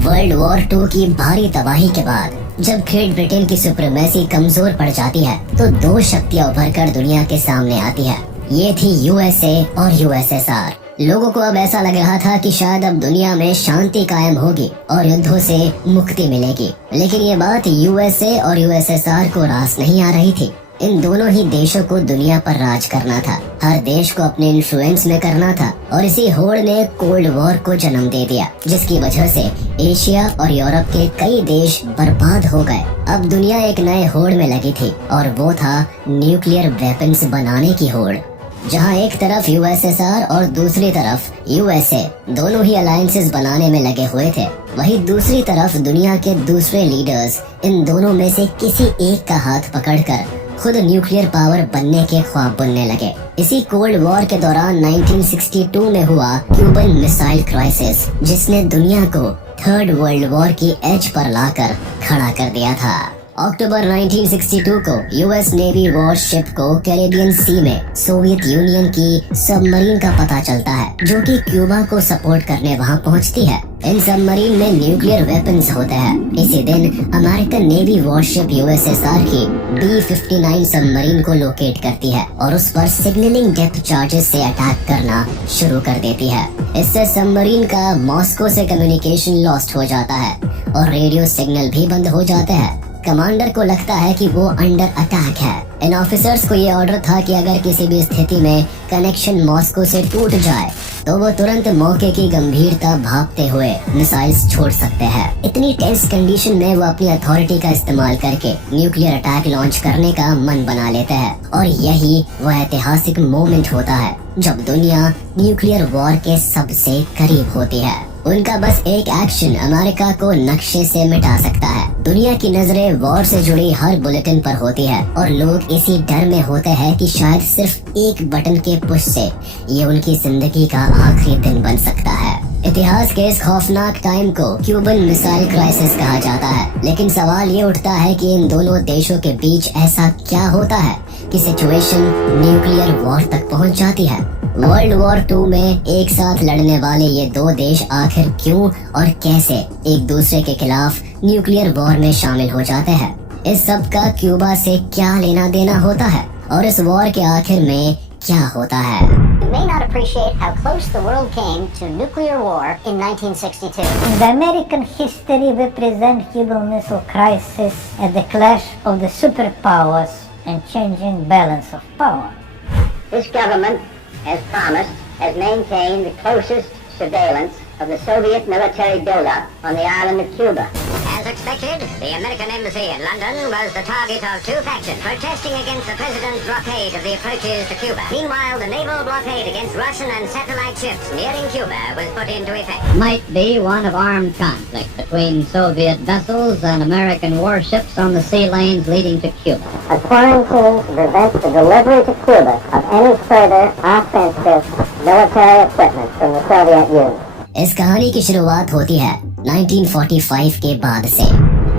World war 2 की भारी तबाही के बाद जब ग्रेट ब्रिटेन की सुप्रीमेसी कमजोर पड़ जाती है तो दो शक्तियां उभरकर दुनिया के सामने आती है। ये थी यूएसए और यूएसएसआर। लोगों को अब ऐसा लग रहा था कि शायद अब दुनिया में शांति कायम होगी और युद्धों से मुक्ति मिलेगी, लेकिन ये बात यूएसए और यूएसएसआर को रास नहीं आ रही थी। इन दोनों ही देशों को दुनिया पर राज करना था, हर देश को अपने इन्फ्लुएंस में करना था और इसी होड़ ने कोल्ड वॉर को जन्म दे दिया, जिसकी वजह से एशिया और यूरोप के कई देश बर्बाद हो गए। अब दुनिया एक नए होड़ में लगी थी और वो था न्यूक्लियर वेपन्स बनाने की होड़। जहां एक तरफ यूएसएसआर और दूसरी तरफ यूएसए दोनों ही अलायंसेस बनाने में लगे हुए थे, वहीं दूसरी तरफ दुनिया के दूसरे लीडर्स इन दोनों में से किसी एक का हाथ पकड़कर खुद न्यूक्लियर पावर बनने के ख्वाब बुनने लगे। इसी कोल्ड वॉर के दौरान 1962 में हुआ क्यूबन मिसाइल क्राइसिस, जिसने दुनिया को थर्ड वर्ल्ड वॉर की एज पर लाकर खड़ा कर दिया था। अक्टूबर 1962 को यूएस नेवी वॉरशिप को कैरेबियन सी में सोवियत यूनियन की सबमरीन का पता चलता है, जो कि क्यूबा को सपोर्ट करने वहां पहुंचती है। इन सबमरीन में न्यूक्लियर वेपन्स होते हैं। इसी दिन अमेरिकन नेवी वॉरशिप यूएसएसआर की B-59 सबमरीन को लोकेट करती है और उस पर सिग्नलिंग डेप्थ चार्जेस से अटैक करना शुरू कर देती है। इससे सबमरीन का मॉस्को से कम्युनिकेशन लॉस्ट हो जाता है और रेडियो सिग्नल भी बंद हो जाते हैं। कमांडर को लगता है कि वो अंडर अटैक है। इन ऑफिसर्स को ये ऑर्डर था कि अगर किसी भी स्थिति में कनेक्शन मॉस्को से टूट जाए तो वो तुरंत मौके की गंभीरता भांपते हुए मिसाइल्स छोड़ सकते हैं। इतनी टेंस कंडीशन में वो अपनी अथॉरिटी का इस्तेमाल करके न्यूक्लियर अटैक लॉन्च करने का मन बना लेते हैं और यही वो ऐतिहासिक मोमेंट होता है जब दुनिया न्यूक्लियर वॉर के सबसे करीब होती है। उनका बस एक एक्शन अमेरिका को नक्शे से मिटा सकता है। दुनिया की नजरें वॉर से जुड़ी हर बुलेटिन पर होती है और लोग इसी डर में होते हैं कि शायद सिर्फ एक बटन के पुश से ये उनकी जिंदगी का आखिरी दिन बन सकता है। इतिहास के इस खौफनाक टाइम को क्यूबन मिसाइल क्राइसिस कहा जाता है, लेकिन सवाल ये उठता है कि इन दोनों देशों के बीच ऐसा क्या होता है कि सिचुएशन न्यूक्लियर वॉर तक पहुंच जाती है। वर्ल्ड वॉर 2 में एक साथ लड़ने वाले ये दो देश आखिर क्यों और कैसे एक दूसरे के खिलाफ न्यूक्लियर वॉर में शामिल हो जाते हैं। इस सब का क्यूबा से क्या लेना देना होता है और इस वॉर के आखिर में क्या होता है। You may not appreciate how close the world came to nuclear war in 1962. In the American history, we present Cuban Missile Crisis as the clash of the superpowers and changing balance of power. This government, as promised, has maintained the closest surveillance of the Soviet military buildup on the island of Cuba. As expected, the American embassy in London was the target of two factions protesting against the president's blockade of the approaches to Cuba. Meanwhile, the naval blockade against Russian and satellite ships nearing Cuba was put into effect. Might be one of armed conflict between Soviet vessels and American warships on the sea lanes leading to Cuba. A quarantine to prevent the delivery to Cuba of any further offensive military equipment from the Soviet Union. इस कहानी की शुरुआत होती है 1945 के बाद से।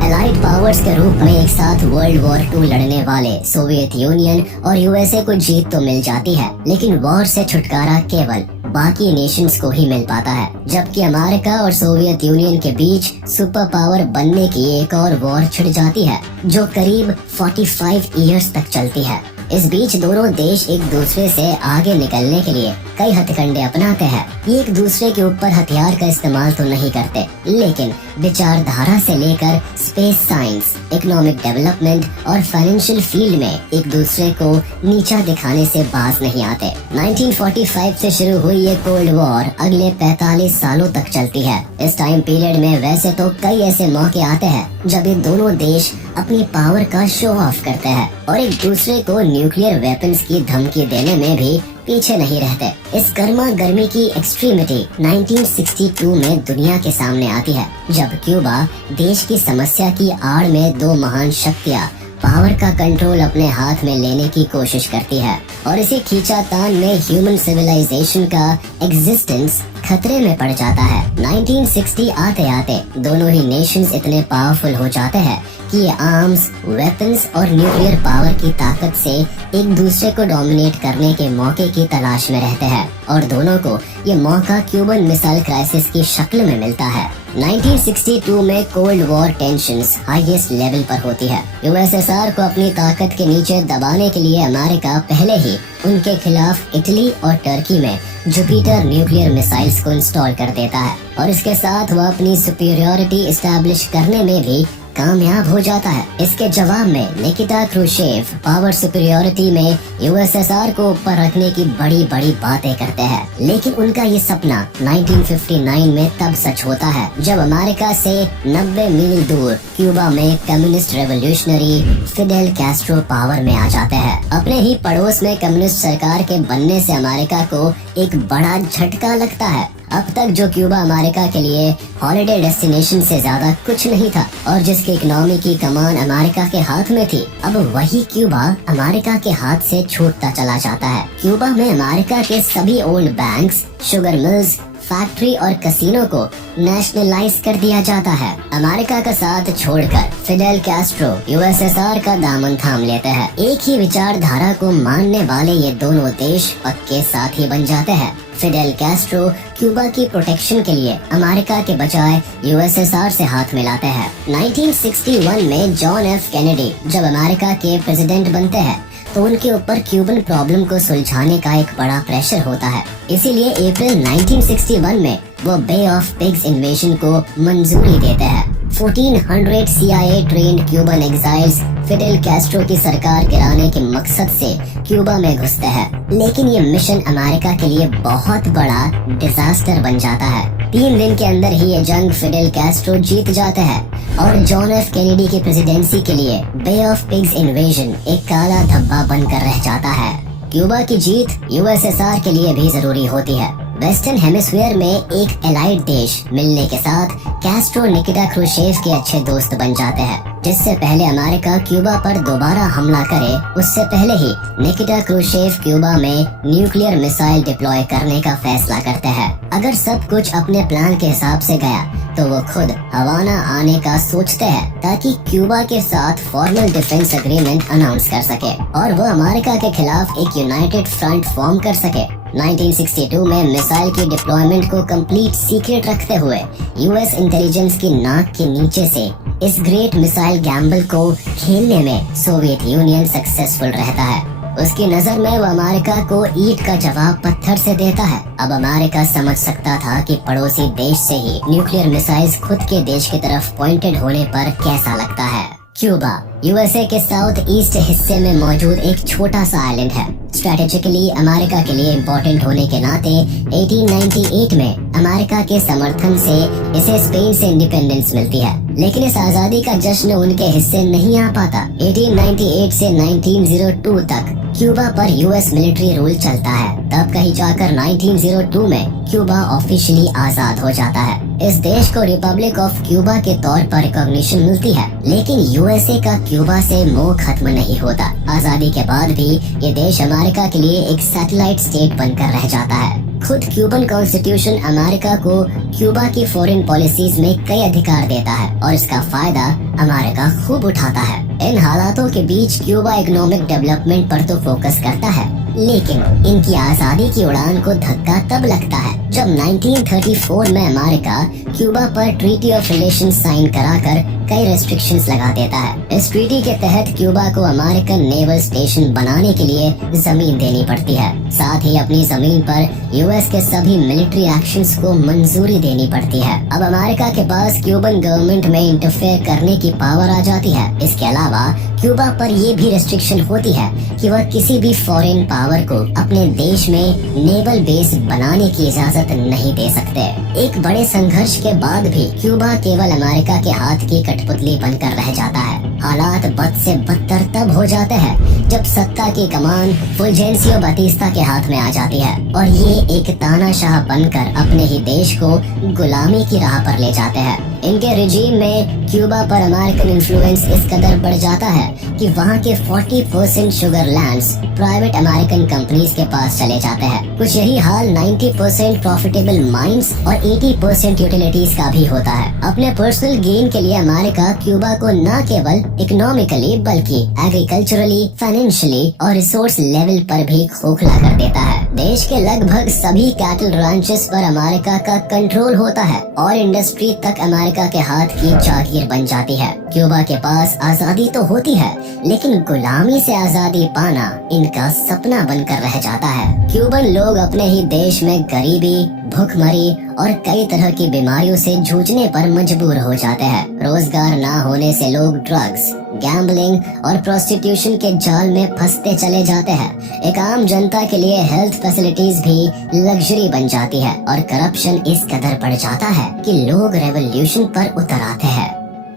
Allied powers के रूप में एक साथ वर्ल्ड वॉर 2 लड़ने वाले सोवियत यूनियन और यूएसए को जीत तो मिल जाती है, लेकिन वॉर से छुटकारा केवल बाकी नेशंस को ही मिल पाता है। जबकि अमेरिका और सोवियत यूनियन के बीच सुपर पावर बनने की एक और वॉर छिड़ जाती है, जो करीब 45 इयर्स तक चलती है। इस बीच दोनों देश एक दूसरे से आगे निकलने के लिए कई हथकंडे अपनाते हैं। एक दूसरे के ऊपर हथियार का इस्तेमाल तो नहीं करते, लेकिन विचारधारा से लेकर स्पेस साइंस, इकोनॉमिक डेवलपमेंट और फाइनेंशियल फील्ड में एक दूसरे को नीचा दिखाने से बाज नहीं आते। 1945 से शुरू हुई ये कोल्ड वॉर अगले 45 सालों तक चलती है। इस टाइम पीरियड में वैसे तो कई ऐसे मौके आते हैं जब ये दोनों देश अपनी पावर का शो ऑफ करते हैं और एक दूसरे को न्यूक्लियर वेपन्स की धमकी देने में भी पीछे नहीं रहते। इस गर्मा गर्मी की एक्सट्रीमिटी 1962 में दुनिया के सामने आती है, जब क्यूबा देश की समस्या की आड़ में दो महान शक्तियां पावर का कंट्रोल अपने हाथ में लेने की कोशिश करती है और इसी खींचातान में ह्यूमन सिविलाइजेशन का एग्जिस्टेंस खतरे में पड़ जाता है। 1960 आते आते दोनों ही नेशंस इतने पावरफुल हो जाते हैं कि ये आर्म्स, वेपन्स और न्यूक्लियर पावर की ताकत से एक दूसरे को डोमिनेट करने के मौके की तलाश में रहते हैं और दोनों को ये मौका क्यूबन मिसाइल क्राइसिस की शक्ल में मिलता है। 1962 में cold war tensions highest level पर होती है। यूएसएसआर को अपनी ताकत के नीचे दबाने के लिए अमेरिका पहले ही उनके खिलाफ इटली और टर्की में जुपिटर न्यूक्लियर मिसाइल्स को इंस्टॉल कर देता है और इसके साथ वह अपनी सुपीरियरिटी एस्टैब्लिश करने में भी कामयाब हो जाता है। इसके जवाब में निकिता क्रुश्चेव पावर सुपीरियरिटी में यूएसएसआर को ऊपर रखने की बड़ी बड़ी बातें करते हैं, लेकिन उनका ये सपना 1959 में तब सच होता है जब अमेरिका से 90 मील दूर क्यूबा में communist revolutionary Fidel Castro power में आ जाते हैं। अपने ही पड़ोस में कम्युनिस्ट सरकार के बनने से अमेरिका को एक बड़ा झटका लगता है। अब तक जो क्यूबा अमेरिका के लिए हॉलिडे डेस्टिनेशन से ज्यादा कुछ नहीं था और जिसकी इकोनॉमी की कमान अमेरिका के हाथ में थी, अब वही क्यूबा अमेरिका के हाथ से छूटता चला जाता है। क्यूबा में अमेरिका के सभी old banks, sugar mills, factory और कसिनो को नेशनलाइज कर दिया जाता है। अमेरिका का साथ छोड़कर फिडेल कैस्ट्रो यूएसएसआर का दामन थाम लेते हैं। एक ही विचारधारा को मानने वाले ये दोनों देश पक्के साथी बन जाते हैं। फिडेल कैस्ट्रो क्यूबा की प्रोटेक्शन के लिए अमेरिका के बजाय यूएसएसआर से हाथ मिलाते हैं। 1961 में जॉन एफ कैनेडी जब अमेरिका के प्रेसिडेंट बनते हैं तो उनके ऊपर क्यूबन प्रॉब्लम को सुलझाने का एक बड़ा प्रेशर होता है। इसीलिए अप्रैल 1961 में वो बे ऑफ पिग्स इन्वेजन को मंजूरी देते हैं। 1400 CIA trained Cuban exiles Fidel Castro की सरकार गिराने के मकसद से क्यूबा में घुसते हैं, लेकिन ये मिशन अमेरिका के लिए बहुत बड़ा डिजास्टर बन जाता है। 3 दिन के अंदर ही ये जंग फिडेल कैस्ट्रो जीत जाते हैं और जॉन एफ कैनेडी की प्रेसिडेंसी के लिए बे ऑफ पिग्स इन्वेजन एक काला धब्बा बनकर रह जाता है। क्यूबा की जीत यूएसएसआर के लिए भी जरूरी होती है। वेस्टर्न हेमिस्फीयर में एक एलाइड देश मिलने के साथ कैस्ट्रो निकिता क्रुश्चेव के अच्छे दोस्त बन जाते हैं। जिससे पहले अमेरिका क्यूबा पर दोबारा हमला करे, उससे पहले ही निकिता क्रुश्चेव क्यूबा में न्यूक्लियर मिसाइल डिप्लॉय करने का फैसला करते हैं। अगर सब कुछ अपने प्लान के हिसाब से गया तो वो खुद हवाना आने का सोचते हैं ताकि क्यूबा के साथ फॉर्मल डिफेंस एग्रीमेंट अनाउंस कर सके और वो अमेरिका के खिलाफ एक यूनाइटेड फ्रंट फॉर्म कर सके। 1962 में मिसाइल की डिप्लॉयमेंट को कंप्लीट सीक्रेट रखते हुए यूएस इंटेलिजेंस की नाक के नीचे से इस ग्रेट मिसाइल गैम्बल को खेलने में सोवियत यूनियन सक्सेसफुल रहता है। उसकी नजर में वो अमेरिका को ईंट का जवाब पत्थर से देता है। अब अमेरिका समझ सकता था कि पड़ोसी देश से ही न्यूक्लियर मिसाइल्स खुद के देश की तरफ पॉइंटेड होने पर कैसा लगता है। क्यूबा यूएसए के साउथ ईस्ट हिस्से में मौजूद एक छोटा सा आइलैंड है। स्ट्रेटेजिकली अमेरिका के लिए इम्पोर्टेंट होने के नाते 1898 में अमेरिका के समर्थन से इसे स्पेन से इंडिपेंडेंस मिलती है, लेकिन इस आजादी का जश्न उनके हिस्से नहीं आ पाता। 1898 से 1902 तक क्यूबा पर यूएस मिलिट्री रूल चलता है। तब कहीं जाकर 1902 में क्यूबा ऑफिशियली आजाद हो जाता है। इस देश को रिपब्लिक ऑफ क्यूबा के तौर पर रिकॉग्निशन मिलती है, लेकिन यूएसए का क्यूबा से मोह खत्म नहीं होता। आजादी के बाद भी ये देश अमेरिका के लिए एक सैटेलाइट स्टेट बनकर रह जाता है। खुद क्यूबन कॉन्स्टिट्यूशन अमेरिका को क्यूबा की फॉरेन पॉलिसीज में कई अधिकार देता है और इसका फायदा अमेरिका खूब उठाता है। इन हालातों के बीच क्यूबा इकोनॉमिक डेवलपमेंट पर तो फोकस करता है, लेकिन इनकी आजादी की उड़ान को धक्का तब लगता है जब 1934 में अमेरिका क्यूबा पर ट्रीटी ऑफ रिलेशन साइन कराकर कई रेस्ट्रिक्शंस लगा देता है। इस ट्रीटी के तहत क्यूबा को अमेरिकन नेवल स्टेशन बनाने के लिए जमीन देनी पड़ती है। साथ ही अपनी जमीन पर यूएस के सभी मिलिट्री एक्शंस को मंजूरी देनी पड़ती है। अब अमेरिका के पास क्यूबन गवर्नमेंट में इंटरफेयर करने की पावर आ जाती है। इसके अलावा क्यूबा पर ये भी रेस्ट्रिक्शन होती है कि वह किसी भी फॉरेन पावर को अपने देश में नेवल बेस बनाने की इजाजत नहीं दे सकते। एक बड़े संघर्ष के बाद भी क्यूबा केवल अमेरिका के हाथ की कठपुतली बनकर रह जाता है। हालात बद से बदतर तब हो जाते हैं जब सत्ता की कमान फुलजेंसियो बातिस्ता के हाथ में आ जाती है और ये एक तानाशाह बनकर अपने ही देश को गुलामी की राह पर ले जाते हैं। इनके रिजीम में क्यूबा पर अमेरिकन इन्फ्लुएंस इस कदर बढ़ जाता है कि वहाँ के 40% sugar lands private American companies के पास चले जाते हैं। कुछ यही हाल 90% प्रॉफिटेबल माइंस और 80% यूटिलिटीज का भी होता है। अपने पर्सनल गेन के लिए अमेरिका क्यूबा को न केवल इकोनॉमिकली बल्कि एग्रीकल्चरली, फाइनेंशियली और रिसोर्स लेवल पर भी खोखला कर देता है। देश के लगभग सभी कैटल रांचेस पर अमेरिका का कंट्रोल होता है और इंडस्ट्री तक अमेरिका के हाथ की जागीर बन जाती है। क्यूबा के पास आजादी तो होती है, लेकिन गुलामी से आजादी पाना इनका सपना बनकर रह जाता है। क्यूबन लोग अपने ही देश में गरीबी, भूखमरी और कई तरह की बीमारियों से जूझने पर मजबूर हो जाते हैं। रोजगार ना होने से लोग ड्रग्स, गैम्बलिंग और प्रोस्टिट्यूशन के जाल में फंसते चले जाते हैं। एक आम जनता के लिए हेल्थ फैसिलिटीज भी लग्जरी बन जाती है और करप्शन इस कदर बढ़ जाता है कि लोग रेवोल्यूशन पर उतर आते हैं।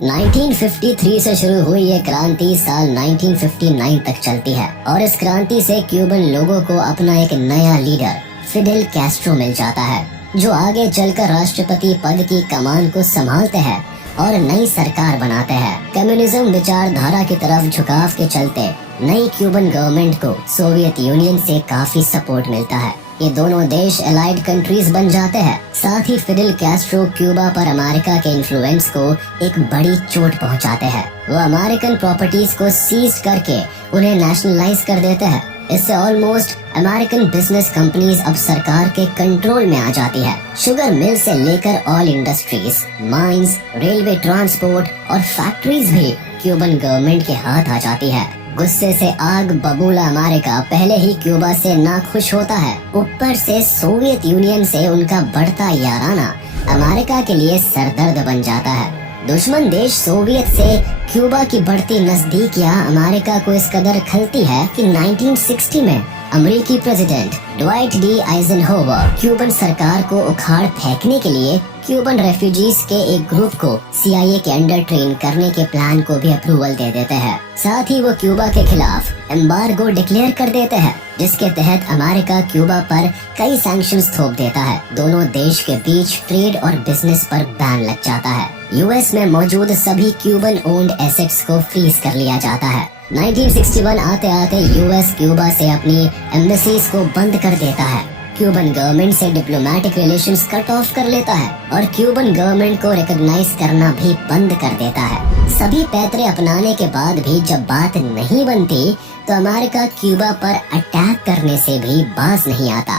1953 से शुरू हुई ये क्रांति साल 1959 तक चलती है और इस क्रांति से क्यूबन लोगों को अपना एक नया लीडर फिडेल कैस्ट्रो मिल जाता है, जो आगे चलकर राष्ट्रपति पद की कमान को संभालते हैं और नई सरकार बनाते हैं। कम्युनिज्म विचारधारा की तरफ झुकाव के चलते नई क्यूबन गवर्नमेंट को सोवियत यूनियन से काफी सपोर्ट मिलता है। ये दोनों देश एलाइड कंट्रीज बन जाते हैं। साथ ही फिडेल कैस्ट्रो क्यूबा पर अमेरिका के इन्फ्लुएंस को एक बड़ी चोट पहुंचाते हैं। वो अमेरिकन प्रॉपर्टीज को सीज करके उन्हें नेशनलाइज कर देते हैं। इससे ऑलमोस्ट अमेरिकन बिजनेस कंपनीज अब सरकार के कंट्रोल में आ जाती है। शुगर मिल से लेकर all industries, mines, railway transport और फैक्ट्रीज भी क्यूबन गवर्नमेंट के हाथ आ जाती है। गुस्से से आग बबूला अमेरिका पहले ही क्यूबा से नाखुश होता है। ऊपर से सोवियत यूनियन से उनका बढ़ता याराना अमेरिका के लिए सरदर्द बन जाता है। दुश्मन देश सोवियत से क्यूबा की बढ़ती नजदीकियां अमेरिका को इस कदर खलती है कि 1960 में अमेरिकी प्रेसिडेंट ड्वाइट डी आइजनहोवर क्यूबन सरकार को उखाड़ फेंकने के लिए क्यूबन रेफ्यूजीज के एक ग्रुप को CIA के अंडर ट्रेन करने के प्लान को भी अप्रूवल दे देते हैं। साथ ही वो क्यूबा के खिलाफ एम्बार्गो डिक्लेयर कर देते हैं, जिसके तहत अमेरिका क्यूबा पर कई सैंक्शंस थोप देता है। दोनों देश के बीच ट्रेड और बिजनेस पर बैन लग जाता है। US में मौजूद सभी क्यूबन ओन्ड एसेट्स को फ्रीज कर लिया जाता है। 1961 आते आते US क्यूबा से अपनी एम्बेसीज को बंद कर देता है। क्यूबन गवर्नमेंट से डिप्लोमेटिक रिलेशंस कट ऑफ कर लेता है और क्यूबन गवर्नमेंट को रिकॉग्नाइज करना भी बंद कर देता है। सभी पैतरे अपनाने के बाद भी जब बात नहीं बनती तो अमेरिका क्यूबा पर अटैक करने से भी बाज नहीं आता।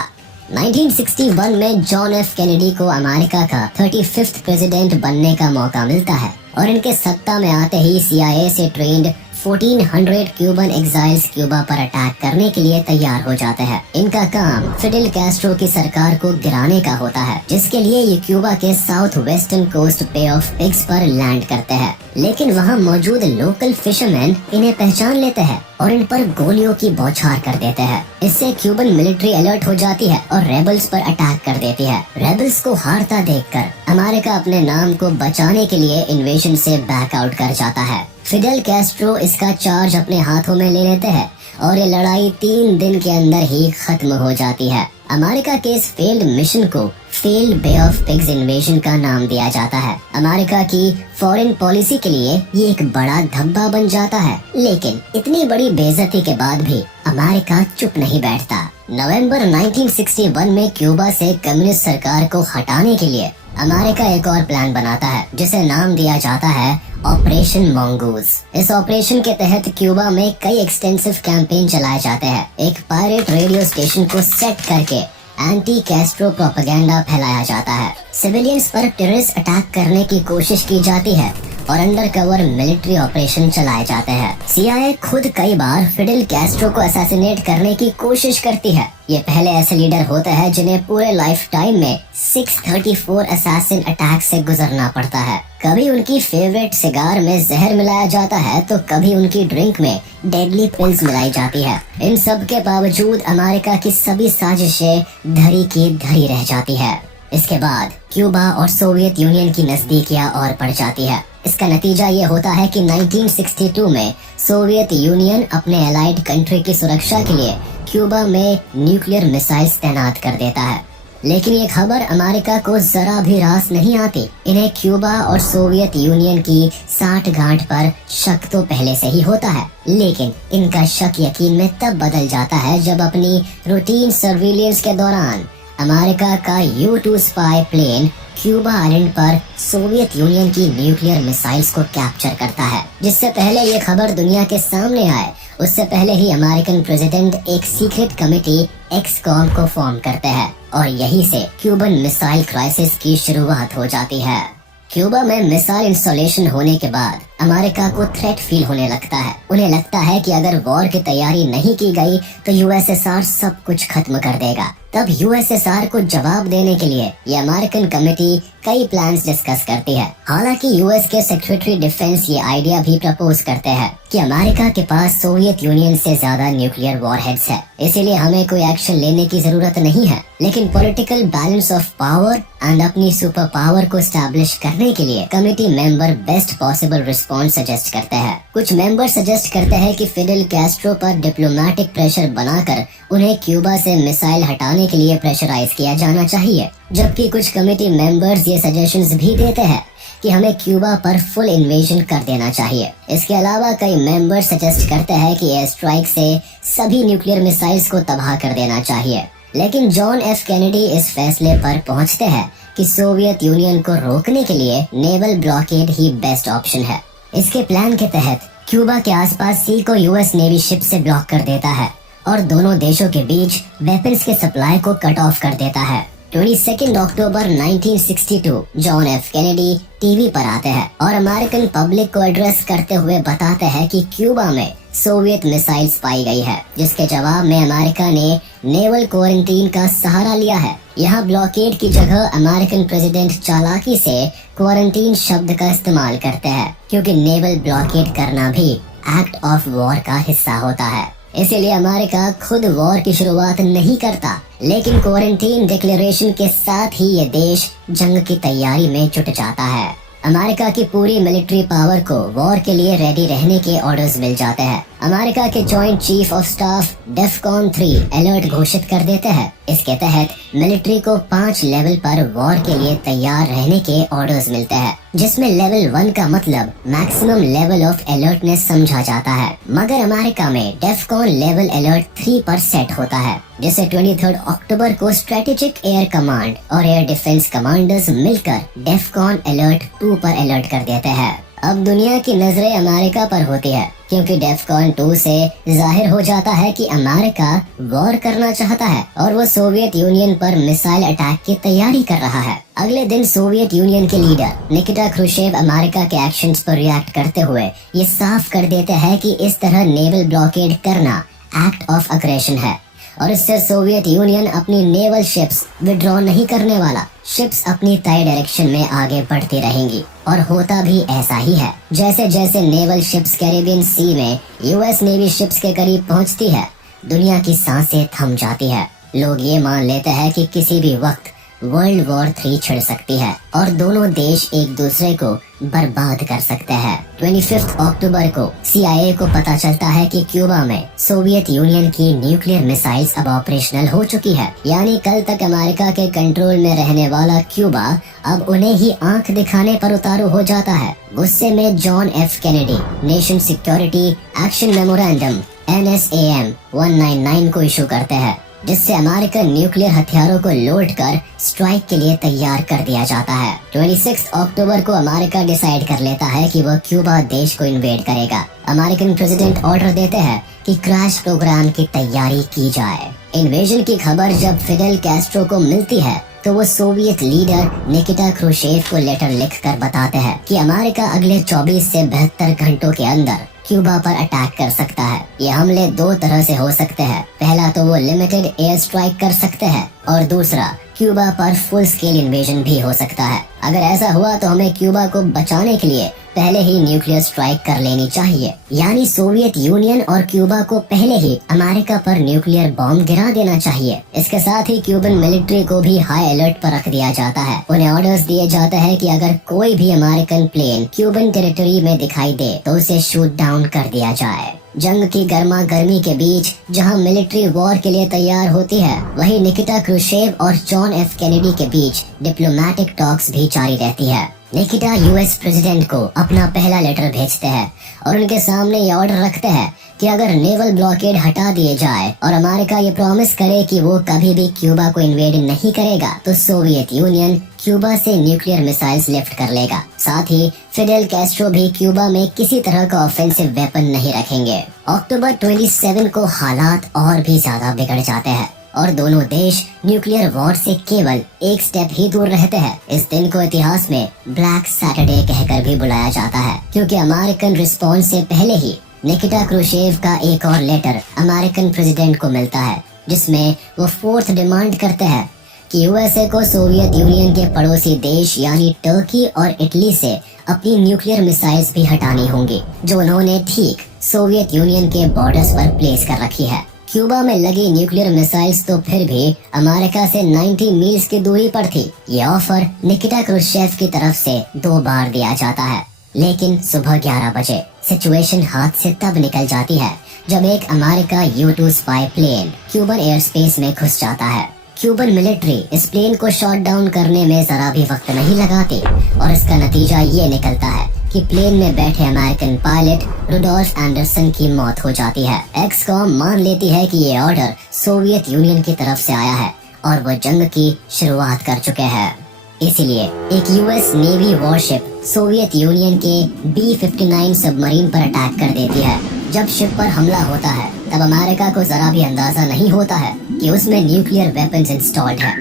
1961 में जॉन एफ कैनेडी को अमेरिका का 35th प्रेसिडेंट बनने का मौका मिलता है और इनके सत्ता में आते ही CIA से ट्रेंड 1400 क्यूबन एग्जाइल्स क्यूबा पर अटैक करने के लिए तैयार हो जाते हैं। इनका काम फिडेल कैस्ट्रो की सरकार को गिराने का होता है, जिसके लिए ये क्यूबा के साउथ वेस्टर्न कोस्ट पे ऑफ पिग्स पर लैंड करते हैं। लेकिन वहाँ मौजूद लोकल फिशरमैन इन्हें पहचान लेते हैं और इन पर गोलियों की बौछार कर देते हैं। इससे क्यूबन मिलिट्री अलर्ट हो जाती है और रेबल्स पर अटैक कर देती है। रेबल्स को हारता देखकर अमेरिका अपने नाम को बचाने के लिए इन्वेजन से बैकआउट कर जाता है। फिडेल कैस्ट्रो इसका चार्ज अपने हाथों में ले लेते हैं और ये लड़ाई 3 दिन के अंदर ही खत्म हो जाती है। अमेरिका के इस फेल्ड मिशन को failed Bay of Pigs invasion का नाम दिया जाता है। अमेरिका की फॉरेन पॉलिसी के लिए ये एक बड़ा धब्बा बन जाता है। लेकिन इतनी बड़ी बेइज्जती के बाद भी अमेरिका चुप नहीं बैठता। नवंबर 1961 में क्यूबा से कम्युनिस्ट सरकार को हटाने के लिए अमेरिका एक और प्लान बनाता है, जिसे नाम दिया जाता है ऑपरेशन मंगूज। इस ऑपरेशन के तहत क्यूबा में कई एक्सटेंसिव कैंपेन चलाए जाते हैं। एक पायरेट रेडियो स्टेशन को सेट करके एंटी कैस्ट्रो प्रोपेगेंडा फैलाया जाता है। सिविलियंस पर टेररिस्ट अटैक करने की कोशिश की जाती है और अंडर कवर मिलिट्री ऑपरेशन चलाए जाते हैं। CIA खुद कई बार फिडेल कैस्ट्रो को असैसिनेट करने की कोशिश करती है। ये पहले ऐसे लीडर होते हैं जिन्हें पूरे लाइफ टाइम में 634 असैसिन अटैक से गुजरना पड़ता है। कभी उनकी फेवरेट सिगार में जहर मिलाया जाता है तो कभी उनकी ड्रिंक में डेडली पिल्स मिलाई जाती है। इन सब के बावजूद अमेरिका की सभी साजिशें धरी की धरी रह जाती है। इसके बाद क्यूबा और सोवियत यूनियन की नजदीकियां और बढ़ जाती है। इसका नतीजा ये होता है कि 1962 में सोवियत यूनियन अपने एलाइड कंट्री की सुरक्षा के लिए क्यूबा में न्यूक्लियर मिसाइल्स तैनात कर देता है। लेकिन ये खबर अमेरिका को जरा भी रास नहीं आती। इन्हें क्यूबा और सोवियत यूनियन की साठगांठ पर शक तो पहले से ही होता है, लेकिन इनका शक यकीन में तब बदल जाता है जब अपनी रूटीन सर्विलियंस के दौरान अमेरिका का U-2 spy plane Cuba island पर सोवियत यूनियन की न्यूक्लियर मिसाइल्स को कैप्चर करता है। जिससे पहले ये खबर दुनिया के सामने आए, उससे पहले ही अमेरिकन प्रेसिडेंट एक सीक्रेट कमेटी एक्सकॉम को फॉर्म करते हैं और यहीं से क्यूबन मिसाइल क्राइसिस की शुरुआत हो जाती है। क्यूबा में मिसाइल इंस्टॉलेशन होने के बाद अमेरिका को थ्रेट फील होने लगता है। उन्हें लगता है कि अगर वॉर की तैयारी नहीं की गई तो यूएसएसआर सब कुछ खत्म कर देगा। तब यूएसएसआर को जवाब देने के लिए ये अमेरिकन कमेटी कई प्लान्स डिस्कस करती है। हालांकि यूएस के सेक्रेटरी डिफेंस ये आइडिया भी प्रपोज करते हैं कि अमेरिका के पास सोवियत यूनियन से ज्यादा न्यूक्लियर वॉरहेड्स है, इसीलिए हमें कोई एक्शन लेने की जरूरत नहीं है। लेकिन political balance of power and अपनी सुपर पावर को स्टैब्लिश करने के लिए committee member best possible response suggest करते हैं। कुछ मेंबर सजेस्ट करते हैं कि फिडेल कैस्ट्रो पर डिप्लोमेटिक प्रेशर बनाकर उन्हें क्यूबा से मिसाइल हटाने के लिए प्रेशराइज किया जाना चाहिए, जबकि कुछ कमेटी मेंबर्स ये सजेशंस भी देते हैं कि हमें क्यूबा पर फुल इन्वेजन कर देना चाहिए। इसके अलावा कई मेंबर्स सजेस्ट करते हैं कि एयर स्ट्राइक से सभी न्यूक्लियर मिसाइल्स को तबाह कर देना चाहिए। लेकिन जॉन एफ कैनेडी इस फैसले पर पहुंचते हैं कि सोवियत यूनियन को रोकने के लिए नेवल ब्लॉकेड ही बेस्ट ऑप्शन है। इसके प्लान के तहत क्यूबा के आसपास सी को यूएस नेवी शिप से ब्लॉक कर देता है और दोनों देशों के बीच वेपन्स के सप्लाई को कट ऑफ कर देता है। 22 अक्टूबर 1962 जॉन एफ कैनेडी टीवी पर आते हैं और अमेरिकन पब्लिक को एड्रेस करते हुए बताते हैं कि क्यूबा में सोवियत मिसाइल्स पाई गई है, जिसके जवाब में अमेरिका ने नेवल क्वारंटीन का सहारा लिया है। यहाँ ब्लॉकेड की जगह अमेरिकन प्रेसिडेंट चालाकी से क्वारंटीन शब्द का इस्तेमाल करते हैं, क्योंकि नेवल ब्लॉकेड करना भी एक्ट ऑफ वॉर का हिस्सा होता है। इसीलिए अमेरिका खुद वॉर की शुरुआत नहीं करता, लेकिन क्वारंटीन डिक्लेरेशन के साथ ही ये देश जंग की तैयारी में जुट जाता है। अमेरिका की पूरी मिलिट्री पावर को वॉर के लिए रेडी रहने के ऑर्डर्स मिल जाते हैं। अमेरिका के joint chief of staff DEFCON 3 alert घोषित कर देते हैं। इसके तहत मिलिट्री को 5 लेवल पर वॉर के लिए तैयार रहने के ऑर्डर्स मिलते हैं, जिसमें लेवल 1 का मतलब मैक्सिमम लेवल ऑफ अलर्टनेस समझा जाता है। मगर अमेरिका में डेफकॉन लेवल अलर्ट 3 पर सेट होता है, जिसे 23 अक्टूबर को स्ट्रेटेजिक एयर कमांड और एयर डिफेंस कमांडर्स मिलकर डेफकॉन अलर्ट 2 पर अलर्ट कर देते हैं। अब दुनिया की नजरें अमेरिका पर होती है, क्योंकि डेफकॉन 2 से जाहिर हो जाता है कि अमेरिका वॉर करना चाहता है और वो सोवियत यूनियन पर मिसाइल अटैक की तैयारी कर रहा है। अगले दिन सोवियत यूनियन के लीडर निकिटा क्रुश्चेव अमेरिका के एक्शंस पर रिएक्ट करते हुए ये साफ कर देते हैं कि इस तरह नेवल ब्लॉकेड करना एक्ट ऑफ अग्रेशन है और इससे सोवियत यूनियन अपनी नेवल शिप्स विड्रॉ नहीं करने वाला। शिप्स अपनी तय डायरेक्शन में आगे बढ़ती रहेंगी और होता भी ऐसा ही है। जैसे जैसे नेवल शिप्स कैरेबियन सी में यूएस नेवी शिप्स के करीब पहुंचती है, दुनिया की सांसें थम जाती है। लोग ये मान लेते हैं कि किसी भी वक्त वर्ल्ड वॉर 3 छिड़ सकती है और दोनों देश एक दूसरे को बर्बाद कर सकते हैं। 25 अक्टूबर को CIA को पता चलता है कि क्यूबा में सोवियत यूनियन की न्यूक्लियर मिसाइल्स अब ऑपरेशनल हो चुकी है। यानी कल तक अमेरिका के कंट्रोल में रहने वाला क्यूबा अब उन्हें ही आंख दिखाने पर उतारू हो जाता है। गुस्से में John F Kennedy nation security action memorandum NSAM 199 को इशू करते हैं, जिससे अमेरिकन न्यूक्लियर हथियारों को लोड कर स्ट्राइक के लिए तैयार कर दिया जाता है। 26 अक्टूबर को अमेरिका डिसाइड कर लेता है कि वह क्यूबा देश को इन्वेड करेगा। अमेरिकन प्रेसिडेंट ऑर्डर देते हैं कि क्रैश प्रोग्राम की तैयारी की जाए। इन्वेजन की खबर जब फिडेल कैस्ट्रो को मिलती है तो वो सोवियत लीडर निकिटा क्रुश्चेव को लेटर लिखकर बताते हैं कि अमेरिका अगले 24 से 72 घंटों के अंदर क्यूबा पर अटैक कर सकता है। ये हमले 2 तरह से हो सकते हैं। पहला तो वो लिमिटेड एयर स्ट्राइक कर सकते हैं और दूसरा क्यूबा पर फुल स्केल इन्वेजन भी हो सकता है। अगर ऐसा हुआ तो हमें क्यूबा को बचाने के लिए पहले ही न्यूक्लियर स्ट्राइक कर लेनी चाहिए। यानी सोवियत यूनियन और क्यूबा को पहले ही अमेरिका पर न्यूक्लियर बॉम्ब गिरा देना चाहिए। इसके साथ ही क्यूबन मिलिट्री को भी हाई अलर्ट पर रख दिया जाता है। उन्हें ऑर्डर्स दिए जाते हैं कि अगर कोई भी अमेरिकन प्लेन क्यूबन टेरिटरी में दिखाई दे तो उसे शूट डाउन कर दिया जाए। जंग की गर्मा गर्मी के बीच जहां मिलिट्री वॉर के लिए तैयार होती है, वहीं निकिटा क्रुश्चेव और जॉन एफ कैनेडी के बीच डिप्लोमेटिक टॉक्स भी जारी रहती है। निकिटा यूएस प्रेसिडेंट को अपना पहला लेटर भेजते हैं और उनके सामने ये ऑर्डर रखते हैं कि अगर नेवल ब्लॉकेड हटा दिए जाए और अमेरिका ये प्रॉमिस करे कि वो कभी भी क्यूबा को इन्वेड नहीं करेगा, तो सोवियत यूनियन क्यूबा से न्यूक्लियर मिसाइल्स लिफ्ट कर लेगा। साथ ही फिडेल कैस्ट्रो भी क्यूबा में किसी तरह का ऑफेंसिव वेपन नहीं रखेंगे। अक्टूबर 27 को हालात और भी ज्यादा बिगड़ जाते हैं और दोनों देश न्यूक्लियर वॉर से केवल एक स्टेप ही दूर रहते हैं। इस दिन को इतिहास में ब्लैक सैटरडे कहकर भी बुलाया जाता है, क्योंकि अमेरिकन रिस्पॉन्स से पहले ही निकिटा क्रुश्चेव का एक और लेटर अमेरिकन प्रेसिडेंट को मिलता है, जिसमें वो फोर्थ डिमांड करते हैं कि यूएसए को सोवियत यूनियन के पड़ोसी देश यानी टर्की और इटली से अपनी न्यूक्लियर मिसाइल्स भी हटानी होंगी, जो उन्होंने ठीक सोवियत यूनियन के बॉर्डर्स पर प्लेस कर रखी है। क्यूबा में लगी न्यूक्लियर मिसाइल्स तो फिर भी अमेरिका से 90 मील्स की दूरी पर थी। ये ऑफर निकिटा क्रुश्चेव की तरफ से 2 बार दिया जाता है, लेकिन सुबह 11 बजे सिचुएशन हाथ से तब निकल जाती है जब एक America U-2 spy plane Cuban air space में घुस जाता है। क्यूबन मिलिट्री इस प्लेन को शॉट डाउन करने में जरा भी वक्त नहीं लगाती और इसका नतीजा ये निकलता है कि प्लेन में बैठे अमेरिकन पायलट रुडोल्फ एंडरसन की मौत हो जाती है। एक्सकॉम मान लेती है कि ये ऑर्डर सोवियत यूनियन की तरफ से आया है और वो जंग की शुरुआत कर चुके हैं। इसीलिए एक US navy worship Soviet union के B-59 सबमरीन पर अटैक कर देती है। जब शिप पर हमला होता है तब अमेरिका को जरा भी अंदाजा नहीं होता है कि उसमें न्यूक्लियर वेपन्स इंस्टॉल्ड है।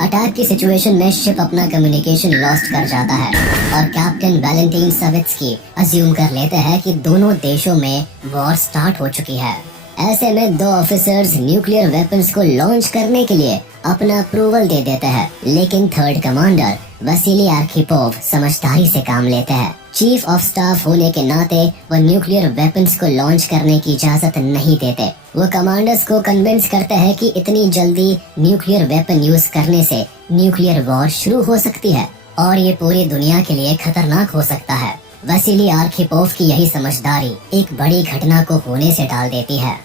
अटैक की सिचुएशन में शिप अपना कम्युनिकेशन लॉस्ट कर जाता है और कैप्टन वैलेंटाइन सावित्स्की अज्यूम कर लेते हैं कि दोनों देशों में वॉर स्टार्ट हो चुकी है। ऐसे में 2 ऑफिसर्स न्यूक्लियर वेपन्स को लॉन्च करने के लिए अपना अप्रूवल दे देते हैं, लेकिन थर्ड कमांडर वसीली आर्खिपोव समझदारी से काम लेते हैं। चीफ ऑफ स्टाफ होने के नाते वो न्यूक्लियर वेपन्स को लॉन्च करने की इजाजत नहीं देते। वो कमांडर्स को कन्विंस करते हैं कि इतनी जल्दी न्यूक्लियर वेपन यूज करने से न्यूक्लियर वॉर शुरू हो सकती है और ये पूरी दुनिया के लिए खतरनाक हो सकता है। वसीली आर्खिपोव की यही समझदारी एक बड़ी घटना को होने से टाल देती है।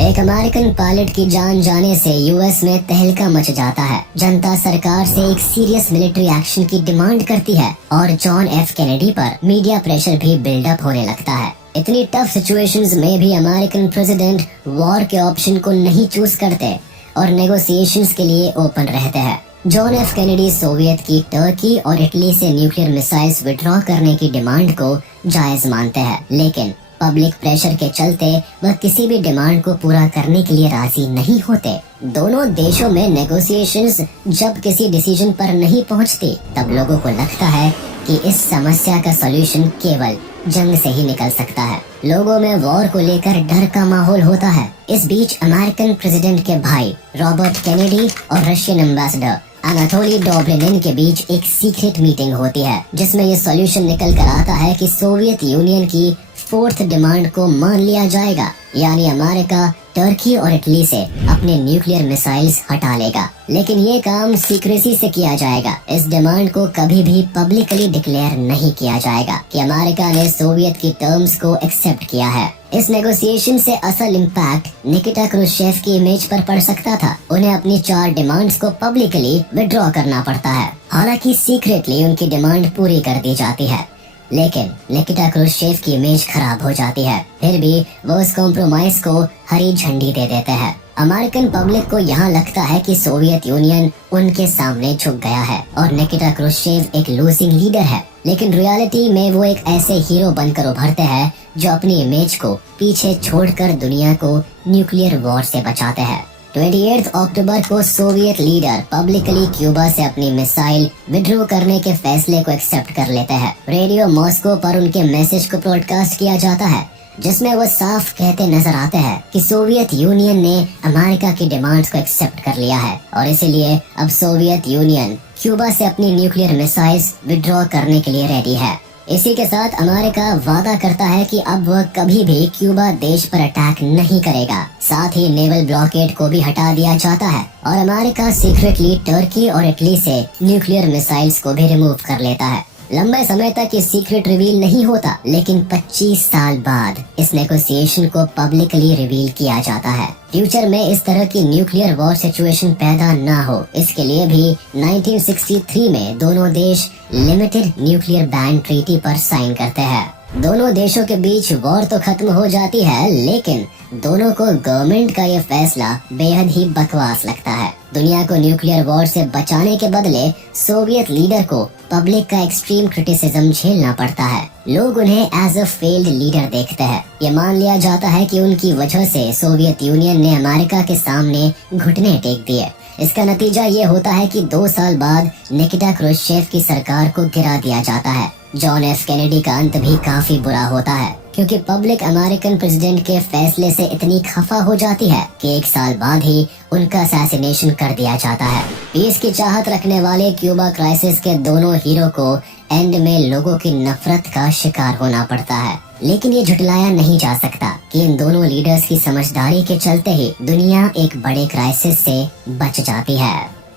एक अमेरिकन पायलट की जान जाने से यूएस में तहलका मच जाता है। जनता सरकार से एक सीरियस मिलिट्री एक्शन की डिमांड करती है और जॉन एफ कैनेडी पर मीडिया प्रेशर भी बिल्डअप होने लगता है। इतनी टफ सिचुएशंस में भी अमेरिकन प्रेसिडेंट वॉर के ऑप्शन को नहीं चूज करते और नेगोशिएशंस के लिए ओपन रहते हैं। जॉन एफ कैनेडी सोवियत की टर्की और इटली से न्यूक्लियर मिसाइल्स विड्रॉ करने की डिमांड को जायज मानते हैं, लेकिन पब्लिक प्रेशर के चलते वह किसी भी डिमांड को पूरा करने के लिए राजी नहीं होते। दोनों देशों में नेगोशिएशंस जब किसी डिसीजन पर नहीं पहुंचती, तब लोगों को लगता है कि इस समस्या का सॉल्यूशन केवल जंग से ही निकल सकता है। लोगों में वॉर को लेकर डर का माहौल होता है। इस बीच अमेरिकन प्रेसिडेंट के भाई रॉबर्ट कैनेडी और रशियन एम्बेसडर अनाटोली डोब्रिनिन के बीच एक सीक्रेट मीटिंग होती है, जिसमें ये सॉल्यूशन निकल कर आता है कि सोवियत यूनियन की 4th डिमांड को मान लिया जाएगा, यानी अमेरिका टर्की और इटली से अपने न्यूक्लियर मिसाइल्स हटा लेगा। लेकिन ये काम सीक्रेसी से किया जाएगा। इस डिमांड को कभी भी पब्लिकली डिक्लेयर नहीं किया जाएगा कि अमेरिका ने सोवियत की टर्म्स को एक्सेप्ट किया है। इस नेगोशिएशन से असल इम्पैक्ट निकिटा क्रुश्चेव की इमेज पर पड़ सकता था। उन्हें अपनी 4 डिमांड्स को पब्लिकली विड्रॉ करना पड़ता है। हालांकि सीक्रेटली उनकी डिमांड पूरी कर दी जाती है, लेकिन निकिटा क्रुश्चेव की इमेज खराब हो जाती है। फिर भी वो उस कॉम्प्रोमाइज को हरी झंडी दे देते हैं। अमेरिकन पब्लिक को यहाँ लगता है कि सोवियत यूनियन उनके सामने झुक गया है और निकिटा क्रुश्चेव एक लूजिंग लीडर है, लेकिन रियलिटी में वो एक ऐसे हीरो बनकर उभरते हैं जो अपनी इमेज को पीछे छोड़कर दुनिया को न्यूक्लियर वॉर से बचाते हैं। 28 अक्टूबर को सोवियत लीडर पब्लिकली क्यूबा से अपनी मिसाइल विड्रॉ करने के फैसले को एक्सेप्ट कर लेते हैं। रेडियो मॉस्को पर उनके मैसेज को ब्रॉडकास्ट किया जाता है, जिसमें वो साफ कहते नजर आते हैं कि सोवियत यूनियन ने अमेरिका की डिमांड्स को एक्सेप्ट कर लिया है और इसीलिए अब सोवियत यूनियन क्यूबा से अपनी न्यूक्लियर मिसाइल्स विड्रॉ करने के लिए रेडी है। इसी के साथ अमेरिका वादा करता है कि अब वह कभी भी क्यूबा देश पर अटैक नहीं करेगा। साथ ही नेवल ब्लॉकेड को भी हटा दिया जाता है और अमेरिका सीक्रेटली टर्की और इटली से न्यूक्लियर मिसाइल्स को भी रिमूव कर लेता है। लंबे समय तक ये सीक्रेट रिवील नहीं होता, लेकिन 25 साल बाद इस नेगोशिएशन को पब्लिकली रिवील किया जाता है। फ्यूचर में इस तरह की न्यूक्लियर वॉर सिचुएशन पैदा ना हो, इसके लिए भी 1963 में दोनों देश लिमिटेड न्यूक्लियर बैन ट्रीटी पर साइन करते हैं। दोनों देशों के बीच वॉर तो खत्म हो जाती है, लेकिन दोनों को गवर्नमेंट का ये फैसला बेहद ही बकवास लगता है। दुनिया को न्यूक्लियर वॉर से बचाने के बदले सोवियत लीडर को पब्लिक का एक्सट्रीम क्रिटिसिज्म झेलना पड़ता है। लोग उन्हें एज अ फेल्ड लीडर देखते हैं। ये मान लिया जाता है कि उनकी वजह से सोवियत यूनियन ने अमेरिका के सामने घुटने टेक दिए। इसका नतीजा ये होता है कि 2 साल बाद निकिटा क्रुश्चेव की सरकार को गिरा दिया जाता है। जॉन एफ कैनेडी का अंत भी काफी बुरा होता है, क्योंकि पब्लिक अमेरिकन प्रेसिडेंट के फैसले से इतनी खफा हो जाती है कि 1 साल बाद ही उनका असैसिनेशन कर दिया जाता है। पीस की चाहत रखने वाले क्यूबा क्राइसिस के दोनों हीरो को एंड में लोगों की नफरत का शिकार होना पड़ता है। लेकिन ये झुटलाया नहीं जा सकता कि इन दोनों लीडर्स की समझदारी के चलते ही दुनिया एक बड़े क्राइसिस से बच जाती है।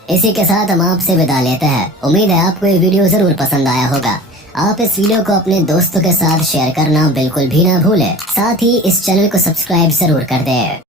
इसी के साथ हम आपसे विदा लेते हैं। उम्मीद है आपको ये वीडियो जरूर पसंद आया होगा। आप इस वीडियो को अपने दोस्तों के साथ शेयर करना बिल्कुल भी ना भूलें। साथ ही इस चैनल को सब्सक्राइब जरूर कर दें।